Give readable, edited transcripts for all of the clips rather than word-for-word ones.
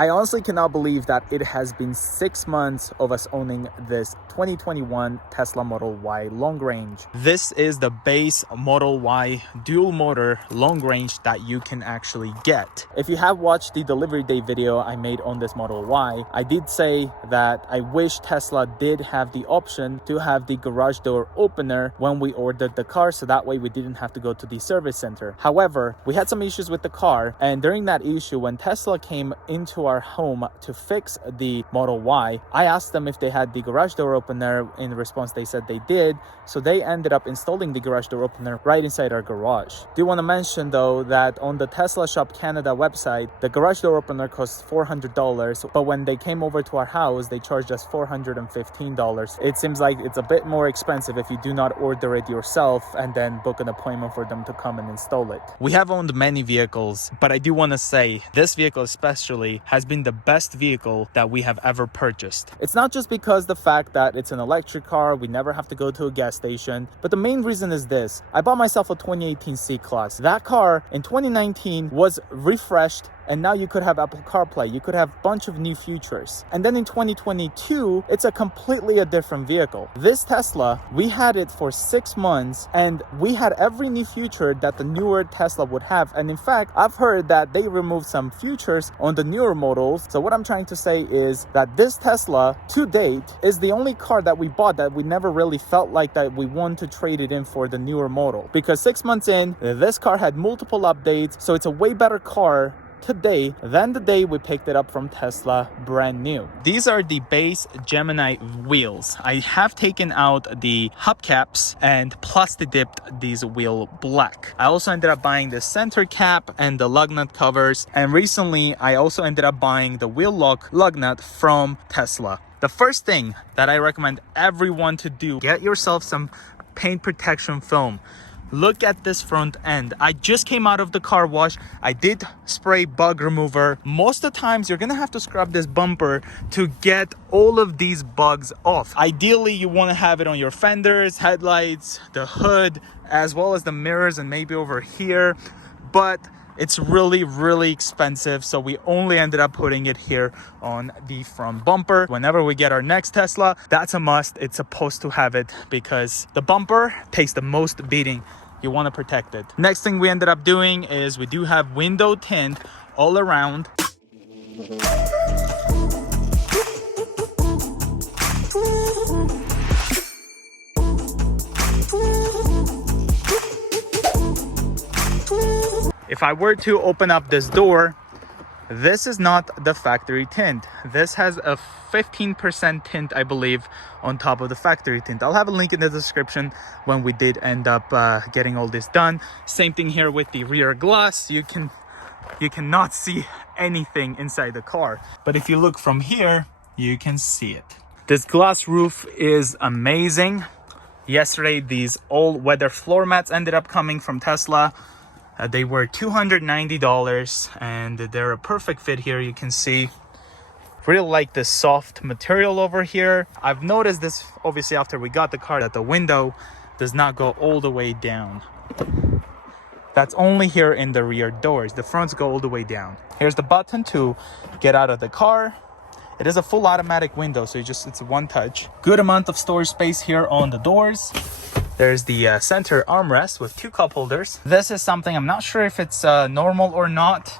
I honestly cannot believe that it has been 6 months of us owning this 2021 Tesla Model Y long range. This is the base Model Y dual motor long range that you can actually get. If you have watched the delivery day video I made on this Model Y, I did say that I wish Tesla did have the option to have the garage door opener when we ordered the car, so that way we didn't have to go to the service center. However, we had some issues with the car, and during that issue, when Tesla came into our home to fix the Model Y, I asked them if they had the garage door opener. In response, they said they did, so they ended up installing the garage door opener right inside our garage. Do want to mention though that on the Tesla Shop Canada website, the garage door opener costs $400, but when they came over to our house, they charged us $415. It seems like it's a bit more expensive if you do not order it yourself and then book an appointment for them to come and install it. We have owned many vehicles, but I do want to say this vehicle especially has been the best vehicle that we have ever purchased. It's not just because the fact that it's an electric car, we never have to go to a gas station, but the main reason is this. I bought myself a 2018 C-Class. That car in 2019 was refreshed, and now you could have Apple CarPlay, you could have a bunch of new features. And then in 2022, it's a completely a different vehicle. This Tesla, we had it for 6 months, and we had every new feature that the newer Tesla would have. And in fact, I've heard that they removed some features on the newer models. So what I'm trying to say is that this Tesla, to date, is the only car that we bought that we never really felt like that we want to trade it in for the newer model. Because 6 months in, this car had multiple updates, so it's a way better car today than the day we picked it up from Tesla brand new. These are the base Gemini wheels. I have taken out the hubcaps and plastic dipped these wheel black. I also ended up buying the center cap and the lug nut covers, and recently I also ended up buying the wheel lock lug nut from Tesla. The first thing that I recommend everyone to do, get yourself some paint protection film. Look at this front end. I just came out of the car wash. I did spray bug remover. Most of the times you're gonna have to scrub this bumper to get all of these bugs off. Ideally, you wanna have it on your fenders, headlights, the hood, as well as the mirrors and maybe over here. But it's really expensive, so we only ended up putting it here on the front bumper. Whenever we get our next Tesla, that's a must. It's supposed to have it because the bumper takes the most beating. You want to protect it. Next thing we ended up doing is we do have window tint all around. If I were to open up this door, this is not the factory tint. This has a 15% tint, I believe, on top of the factory tint. I'll have a link in the description when we did end up getting all this done. Same thing here with the rear glass. You cannot see anything inside the car, but if you look from here, you can see it. This glass roof is amazing. Yesterday, these all-weather floor mats ended up coming from Tesla. They were $290 and they're a perfect fit here. You can see, really like the soft material over here. I've noticed this obviously after we got the car, that the window does not go all the way down. That's only here in the rear doors. The fronts go all the way down. Here's the button to get out of the car. It is a full automatic window, so it's one touch. Good amount of storage space here on the doors. There's the center armrest with 2 cup holders. This is something I'm not sure if it's normal or not.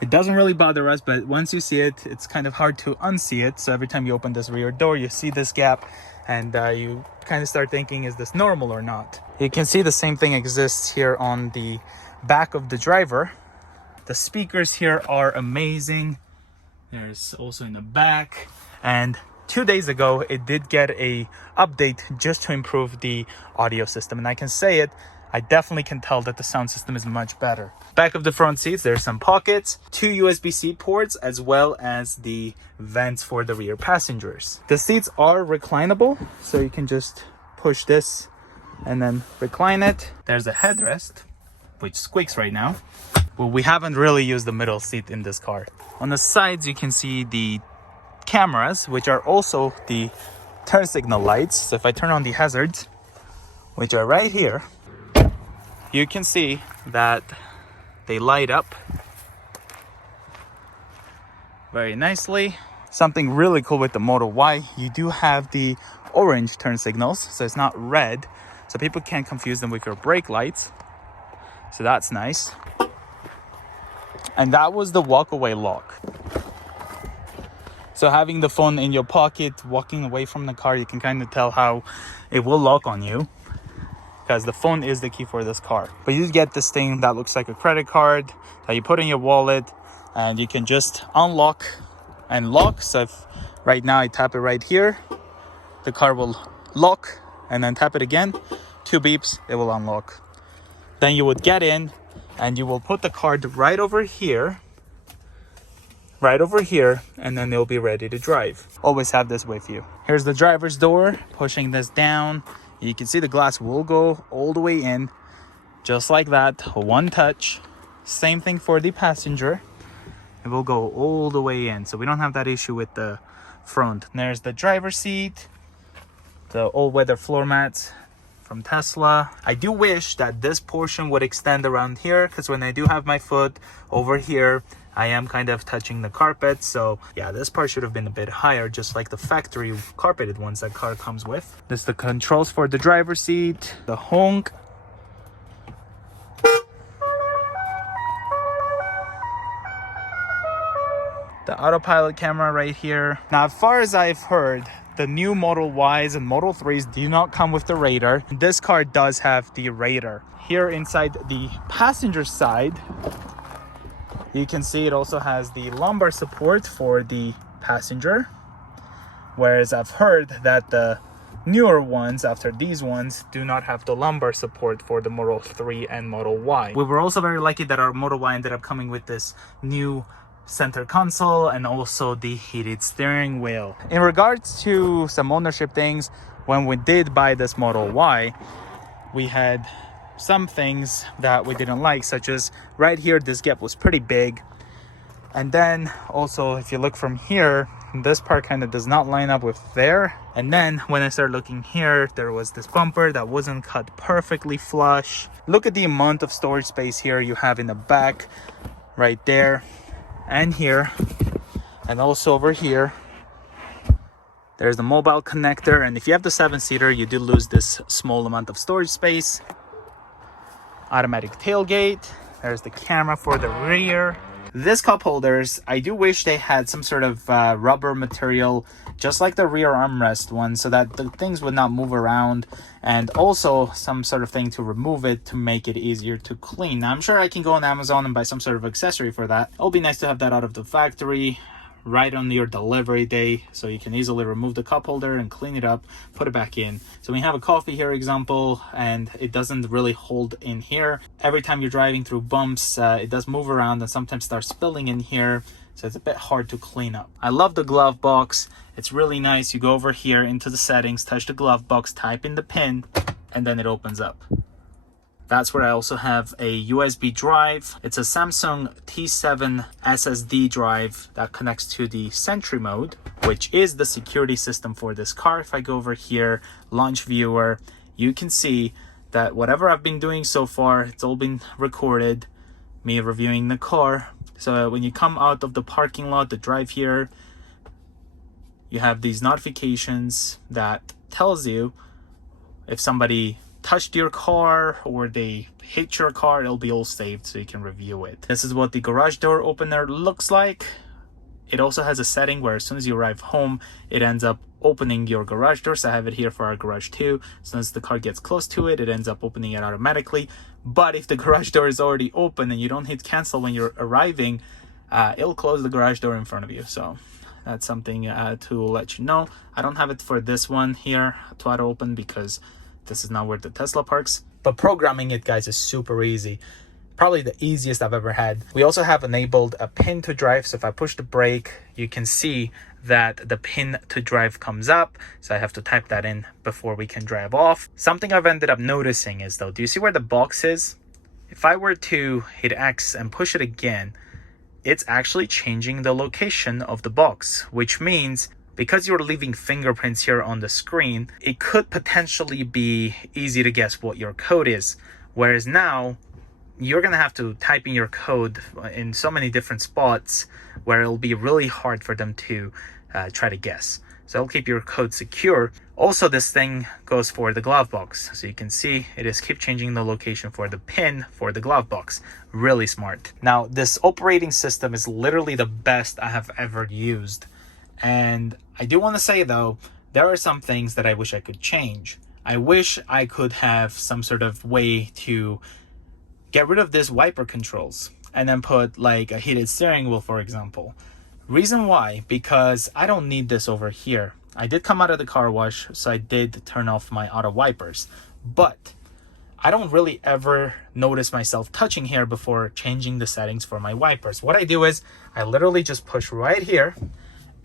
It doesn't really bother us, but once you see it, it's kind of hard to unsee it. So every time you open this rear door, you see this gap and you kind of start thinking, is this normal or not? You can see the same thing exists here on the back of the driver. The speakers here are amazing. There's also in the back, and 2 days ago it did get a update just to improve the audio system, and I can say it, I definitely can tell that the sound system is much better. Back of the front seats, there's some pockets, 2 USB-C ports, as well as the vents for the rear passengers. The seats are reclinable, so you can just push this and then recline it. There's a headrest, which squeaks right now. Well, we haven't really used the middle seat in this car. On the sides, you can see the cameras, which are also the turn signal lights. So if I turn on the hazards, which are right here, you can see that they light up very nicely. Something really cool with the Model Y, you do have the orange turn signals, so it's not red, so people can't confuse them with your brake lights. So that's nice. And that was the walk-away lock. So having the phone in your pocket, walking away from the car, you can kind of tell how it will lock on you, because the phone is the key for this car. But you get this thing that looks like a credit card that you put in your wallet, and you can just unlock and lock. So if right now I tap it right here, the car will lock, and then tap it again, 2 beeps, it will unlock. Then you would get in and you will put the card right over here, and then it'll be ready to drive. Always have this with you. Here's the driver's door. Pushing this down, you can see the glass will go all the way in, just like that, one touch. Same thing for the passenger. It will go all the way in, so we don't have that issue with the front. And there's the driver's seat, the all-weather floor mats from Tesla. I do wish that this portion would extend around here, because when I do have my foot over here, I am kind of touching the carpet. So yeah, this part should have been a bit higher, just like the factory carpeted ones that car comes with. This is the controls for the driver's seat, the honk, the autopilot camera right here. Now, as far as I've heard, the new Model Ys and Model 3s do not come with the radar. This car does have the radar. Here inside the passenger side, you can see it also has the lumbar support for the passenger. Whereas I've heard that the newer ones, after these ones, do not have the lumbar support for the Model 3 and Model Y. We were also very lucky that our Model Y ended up coming with this new center console and also the heated steering wheel. In regards to some ownership things, when we did buy this Model Y, we had some things that we didn't like, such as right here, this gap was pretty big. And then also, if you look from here, this part kind of does not line up with there. And then when I started looking here, there was this bumper that wasn't cut perfectly flush. Look at the amount of storage space here you have in the back, right there and here, and also over here. There's the mobile connector, and if you have the 7-seater, you do lose this small amount of storage space. Automatic tailgate. There's the camera for the rear. This cup holders, I do wish they had some sort of rubber material, just like the rear armrest one, so that the things would not move around, and also some sort of thing to remove it to make it easier to clean. Now, I'm sure I can go on Amazon and buy some sort of accessory for that. It'll be nice to have that out of the factory right on your delivery day, so you can easily remove the cup holder and clean it up, put it back in. So we have a coffee here example, and it doesn't really hold in here. Every time you're driving through bumps, it does move around and sometimes starts spilling in here, so it's a bit hard to clean up. I love the glove box. It's really nice. You go over here into the settings, touch the glove box, type in the pin, and then it opens up. That's where I also have a USB drive. It's a Samsung T7 SSD drive that connects to the Sentry mode, which is the security system for this car. If I go over here, launch viewer, you can see that whatever I've been doing so far, it's all been recorded, me reviewing the car. So when you come out of the parking lot, the drive here, you have these notifications that tells you if somebody touched your car or they hit your car, it'll be all saved so you can review it. This is what the garage door opener looks like. It also has a setting where as soon as you arrive home, it ends up opening your garage door. So I have it here for our garage too. As soon as the car gets close to it, it ends up opening it automatically. But if the garage door is already open and you don't hit cancel when you're arriving, it'll close the garage door in front of you. So that's something to let you know. I don't have it for this one here to auto open because this is not where the Tesla parks. But programming it, guys, is super easy. Probably the easiest I've ever had. We also have enabled a pin to drive. So if I push the brake, you can see that the pin to drive comes up. So I have to type that in before we can drive off. Something I've ended up noticing is though, do you see where the box is? If I were to hit X and push it again, it's actually changing the location of the box, which means because you're leaving fingerprints here on the screen, it could potentially be easy to guess what your code is. Whereas now, you're gonna have to type in your code in so many different spots where it'll be really hard for them to try to guess. So it'll keep your code secure. Also, this thing goes for the glove box. So you can see it is keep changing the location for the pin for the glove box. Really smart. Now, this operating system is literally the best I have ever used. And I do want to say though, there are some things that I wish I could change. I wish I could have some sort of way to get rid of this wiper controls and then put like a heated steering wheel, for example. Reason why, because I don't need this over here. I did come out of the car wash, so I did turn off my auto wipers, but I don't really ever notice myself touching here before changing the settings for my wipers. What I do is I literally just push right here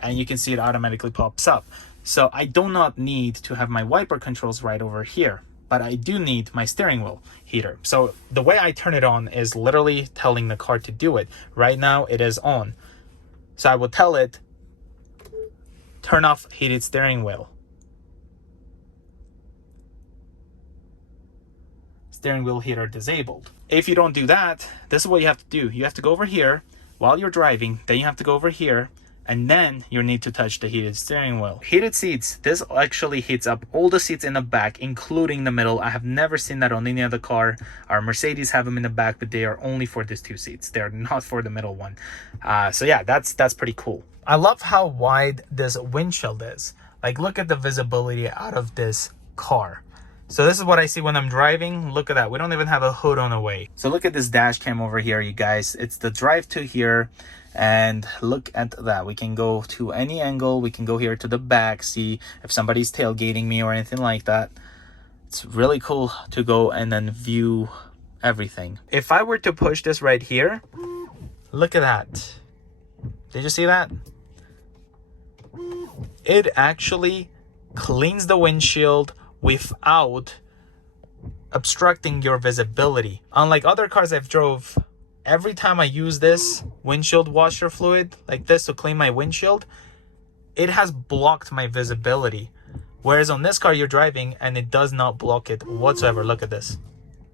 and you can see it automatically pops up. So I do not need to have my wiper controls right over here, but I do need my steering wheel heater. So the way I turn it on is literally telling the car to do it. Right now it is on. So I will tell it, turn off heated steering wheel. Steering wheel heater disabled. If you don't do that, this is what you have to do. You have to go over here while you're driving, then you have to go over here, and then you need to touch the heated steering wheel. Heated seats, this actually heats up all the seats in the back, including the middle. I have never seen that on any other car. Our Mercedes have them in the back, but they are only for these two seats. They're not for the middle one. So yeah, that's pretty cool. I love how wide this windshield is. Like, look at the visibility out of this car. So this is what I see when I'm driving. Look at that. We don't even have a hood on the way. So look at this dash cam over here, you guys. It's the drive to here. And look at that. We can go to any angle. We can go here to the back, see if somebody's tailgating me or anything like that. It's really cool to go and then view everything. If I were to push this right here, look at that. Did you see that? It actually cleans the windshield without obstructing your visibility. Unlike other cars I've drove, every time I use this windshield washer fluid like this to clean my windshield, it has blocked my visibility. Whereas on this car you're driving and it does not block it whatsoever. Look at this.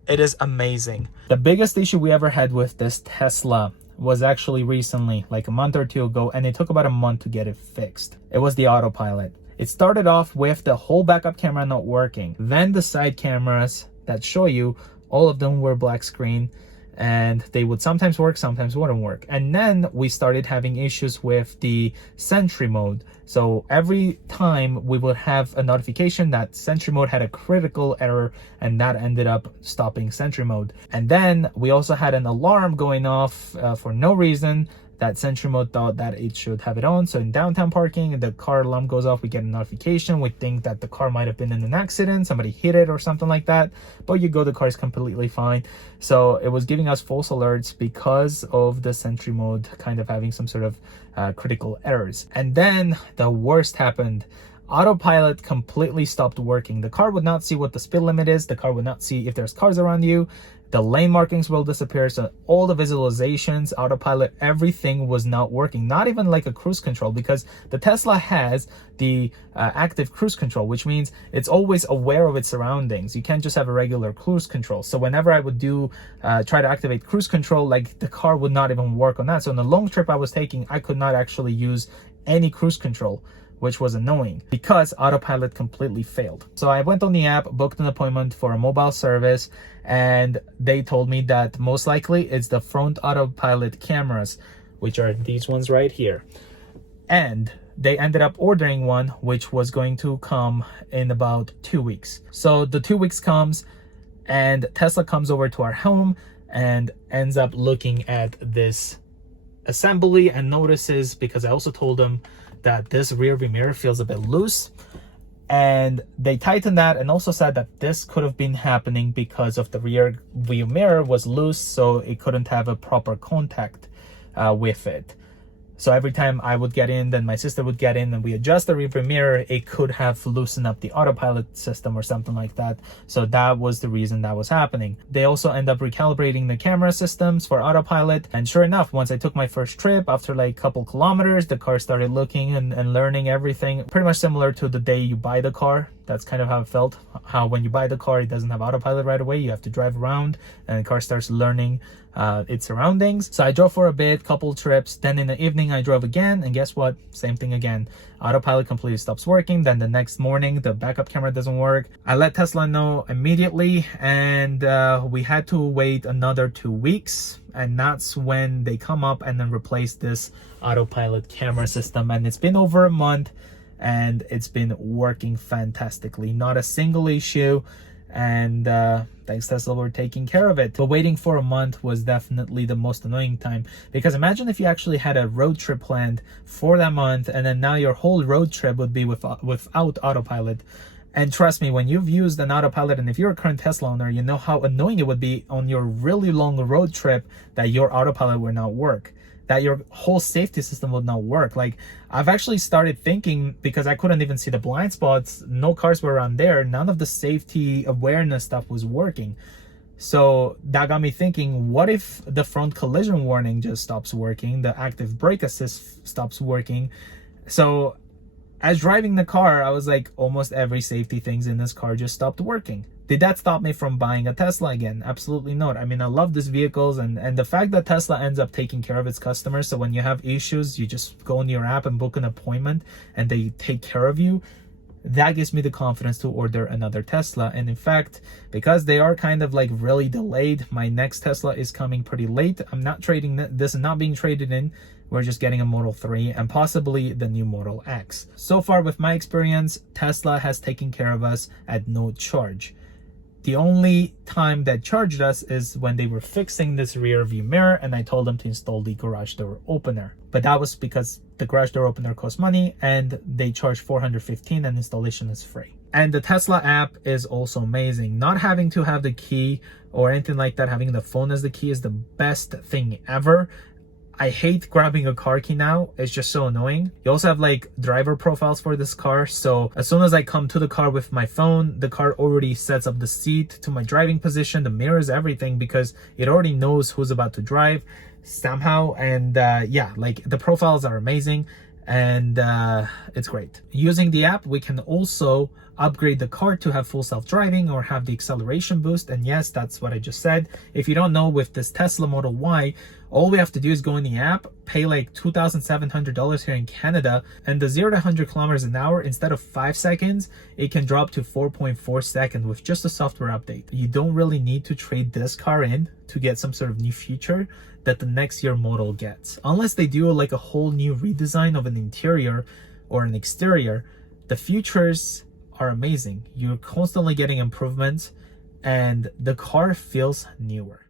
It is amazing. The biggest issue we ever had with this Tesla was actually recently, like a month or two ago, and it took about a month to get it fixed. It was the autopilot. It started off with the whole backup camera not working. Then the side cameras that show you, all of them were black screen, and they would sometimes work, sometimes wouldn't work. And then we started having issues with the Sentry mode. So every time we would have a notification that Sentry mode had a critical error, and that ended up stopping Sentry mode. And then we also had an alarm going off for no reason, that Sentry mode thought that it should have it on. So in downtown parking, the car alarm goes off, we get a notification, we think that the car might have been in an accident, somebody hit it or something like that, but you go, the car is completely fine. So it was giving us false alerts because of the Sentry mode kind of having some sort of critical errors. And then the worst happened. Autopilot completely stopped working. The car would not see what the speed limit is. The car would not see if there's cars around you. The lane markings will disappear. So all the visualizations, autopilot, everything was not working. Not even like a cruise control, because the Tesla has the active cruise control, which means it's always aware of its surroundings. You can't just have a regular cruise control. So whenever I would try to activate cruise control, like the car would not even work on that. So on the long trip I was taking, I could not actually use any cruise control, which was annoying because autopilot completely failed. So I went on the app, booked an appointment for a mobile service, and they told me that most likely it's the front autopilot cameras, which are these ones right here. And they ended up ordering one, which was going to come in about 2 weeks. So the 2 weeks comes and Tesla comes over to our home and ends up looking at this assembly and notices, because I also told them that this rear view mirror feels a bit loose, and they tightened that and also said that this could have been happening because of the rear view mirror was loose, so it couldn't have a proper contact with it. So every time I would get in, then my sister would get in and we adjust the rearview mirror, it could have loosened up the autopilot system or something like that. So that was the reason that was happening. They also end up recalibrating the camera systems for autopilot. And sure enough, once I took my first trip, after like a couple kilometers, the car started looking and learning everything. Pretty much similar to the day you buy the car. That's kind of how it felt. How when you buy the car, it doesn't have autopilot right away. You have to drive around and the car starts learning its surroundings. So I drove for a bit, couple trips. Then in the evening, I drove again. And guess what? Same thing again. Autopilot completely stops working. Then the next morning, the backup camera doesn't work. I let Tesla know immediately. And we had to wait another 2 weeks. And that's when they come up and then replace this autopilot camera system. And it's been over a month. And it's been working fantastically, not a single issue, and thanks Tesla, we're taking care of it. But waiting for a month was definitely the most annoying time, because imagine if you actually had a road trip planned for that month, and then now your whole road trip would be without autopilot. And trust me, when you've used an autopilot, and if you're a current Tesla owner, you know how annoying it would be on your really long road trip that your autopilot will not work, that your whole safety system would not work. Like, I've actually started thinking, because I couldn't even see the blind spots, no cars were around there, none of the safety awareness stuff was working. So that got me thinking, what if the front collision warning just stops working, the active brake assist stops working? So as driving the car, I was like, almost every safety things in this car just stopped working. Did that stop me from buying a Tesla again? Absolutely not. I mean, I love these vehicles, and the fact that Tesla ends up taking care of its customers, so when you have issues, you just go on your app and book an appointment and they take care of you, that gives me the confidence to order another Tesla. And in fact, because they are kind of like really delayed, my next Tesla is coming pretty late. I'm not trading this, is not being traded in. We're just getting a Model 3 and possibly the new Model X. So far with my experience, Tesla has taken care of us at no charge. The only time that charged us is when they were fixing this rear view mirror and I told them to install the garage door opener. But that was because the garage door opener costs money and they charge $415 and installation is free. And the Tesla app is also amazing. Not having to have the key or anything like that, having the phone as the key is the best thing ever. I hate grabbing a car key now. It's just so annoying. You also have like driver profiles for this car. So as soon as I come to the car with my phone, the car already sets up the seat to my driving position, the mirrors, everything, because it already knows who's about to drive somehow. And yeah, like the profiles are amazing and it's great. Using the app, we can also upgrade the car to have full self-driving or have the acceleration boost. And yes, that's what I just said. If you don't know, with this Tesla Model Y, all we have to do is go in the app, pay like $2,700 here in Canada, and the 0 to 100 kilometers an hour, instead of 5 seconds, it can drop to 4.4 seconds with just a software update. You don't really need to trade this car in to get some sort of new feature that the next year model gets. Unless they do like a whole new redesign of an interior or an exterior, the features are amazing. You're constantly getting improvements and the car feels newer.